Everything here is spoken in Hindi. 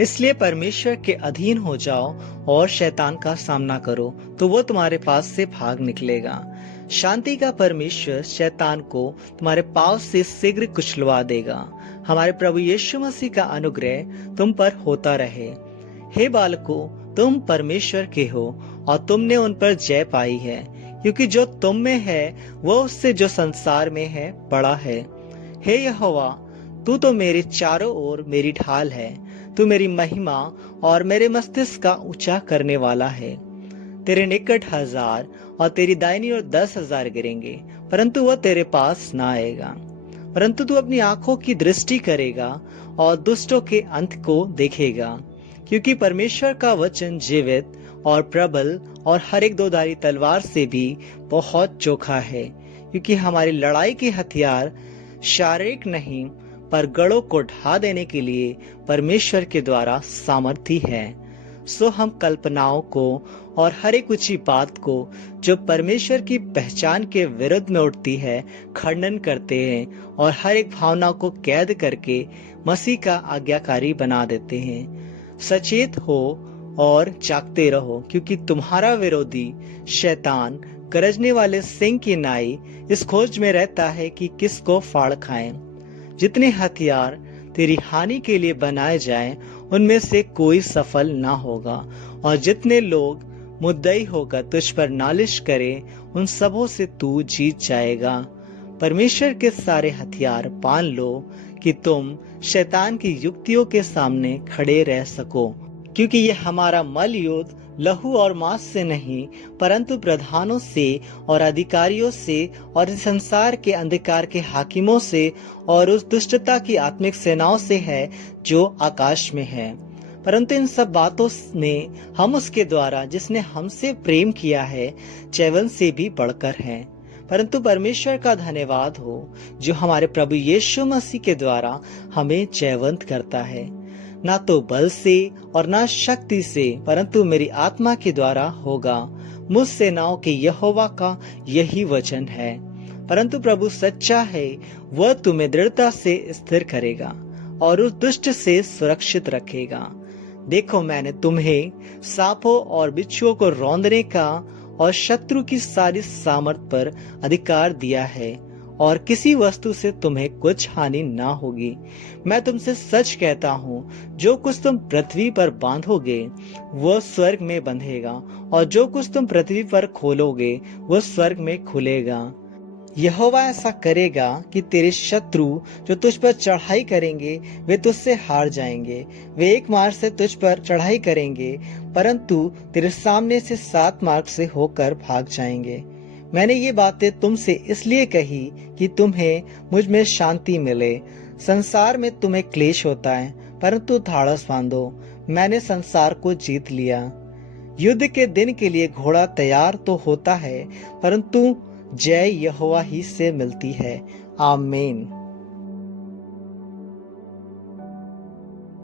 इसलिए परमेश्वर के अधीन हो जाओ और शैतान का सामना करो, तो वो तुम्हारे पास से भाग निकलेगा। शांति का परमेश्वर शैतान को तुम्हारे पास से शीघ्र कुचलवा देगा। हमारे प्रभु यीशु मसीह का अनुग्रह तुम पर होता रहे। हे बालकों, तुम परमेश्वर के हो और तुमने उन पर जय पाई है, क्योंकि जो तुम में है वो उससे जो संसार में है बड़ा है। हे यहोवा, तू तो मेरे चारों ओर मेरी ढाल है। तू मेरी महिमा और मेरे मस्तिष्क का ऊंचा करने वाला है। तेरे निकट 1000 और तेरी दाहिनी ओर 10,000 गिरेंगे, परंतु वह तेरे पास ना आएगा। परंतु तू अपनी आंखों की दृष्टि करेगा और दुष्टों के अंत को देखेगा, क्योंकि परमेश्वर का वचन जीवित और प्रबल और हर एक दोधारी तलवार से भी बहुत चोखा है। क्योंकि हमारी लड़ाई के हथियार शारीरिक नहीं, पर गढ़ों को ढा देने के लिए परमेश्वर के द्वारा सामर्थी है। सो हम कल्पनाओं को और हर एक ऊंची बात को जो परमेश्वर की पहचान के विरुद्ध में उठती है खंडन करते हैं, और हर एक भावना को कैद करके मसीह का आज्ञाकारी बना देते हैं। सचेत हो और जागते रहो, क्योंकि तुम्हारा विरोधी शैतान गरजने वाले सिंह की नाई इस खोज में रहता है कि किसको फाड़ खाए। जितने हथियार तेरी हानि के लिए बनाए जाएं, उनमें से कोई सफल ना होगा, और जितने लोग मुद्दई होकर तुझ पर नालिश करें, उन सबों से तू जीत जाएगा। परमेश्वर के सारे हथियार पान लो कि तुम शैतान की युक्तियों के सामने खड़े रह सको, क्योंकि ये हमारा मल युद्ध लहू और मांस से नहीं, परंतु प्रधानों से और अधिकारियों से और इस संसार के अंधकार के हाकिमों से और उस दुष्टता की आत्मिक सेनाओं से है जो आकाश में है। परंतु इन सब बातों में हम उसके द्वारा जिसने हमसे प्रेम किया है जैवन से भी बढ़कर हैं। परंतु परमेश्वर का धन्यवाद हो जो हमारे प्रभु यीशु मसीह के द्वारा हमें जयवंत करता है, ना तो बल से और ना शक्ति से, परंतु मेरी आत्मा के द्वारा होगा। मुझ सेनाओं के यहोवा का यही वचन है। परंतु प्रभु सच्चा है, वह तुम्हें दृढ़ता से स्थिर करेगा और उस दुष्ट से सुरक्षित रखेगा। देखो, मैंने तुम्हें सांपों और बिच्छुओं को रौंदने का और शत्रु की सारी सामर्थ पर अधिकार दिया है, और किसी वस्तु से तुम्हें कुछ हानि ना होगी। मैं तुमसे सच कहता हूँ, जो कुछ तुम पृथ्वी पर बांधोगे वह स्वर्ग में बंधेगा, और जो कुछ तुम पृथ्वी पर खोलोगे वह स्वर्ग में खुलेगा। यहोवा ऐसा करेगा कि तेरे शत्रु जो तुझ पर चढ़ाई करेंगे वे तुझसे हार जाएंगे। वे एक मार्ग से तुझ पर चढ़ाई करेंगे, परंतु तेरे सामने से 7 मार्ग से होकर भाग जाएंगे। मैंने ये बातें तुमसे इसलिए कही कि तुम्हें मुझ में शांति मिले। संसार में तुम्हें क्लेश होता है, परंतु धाड़स बांधो, मैंने संसार को जीत लिया। युद्ध के दिन के लिए घोड़ा तैयार तो होता है, परंतु जय यहोवा ही से मिलती है। आमीन।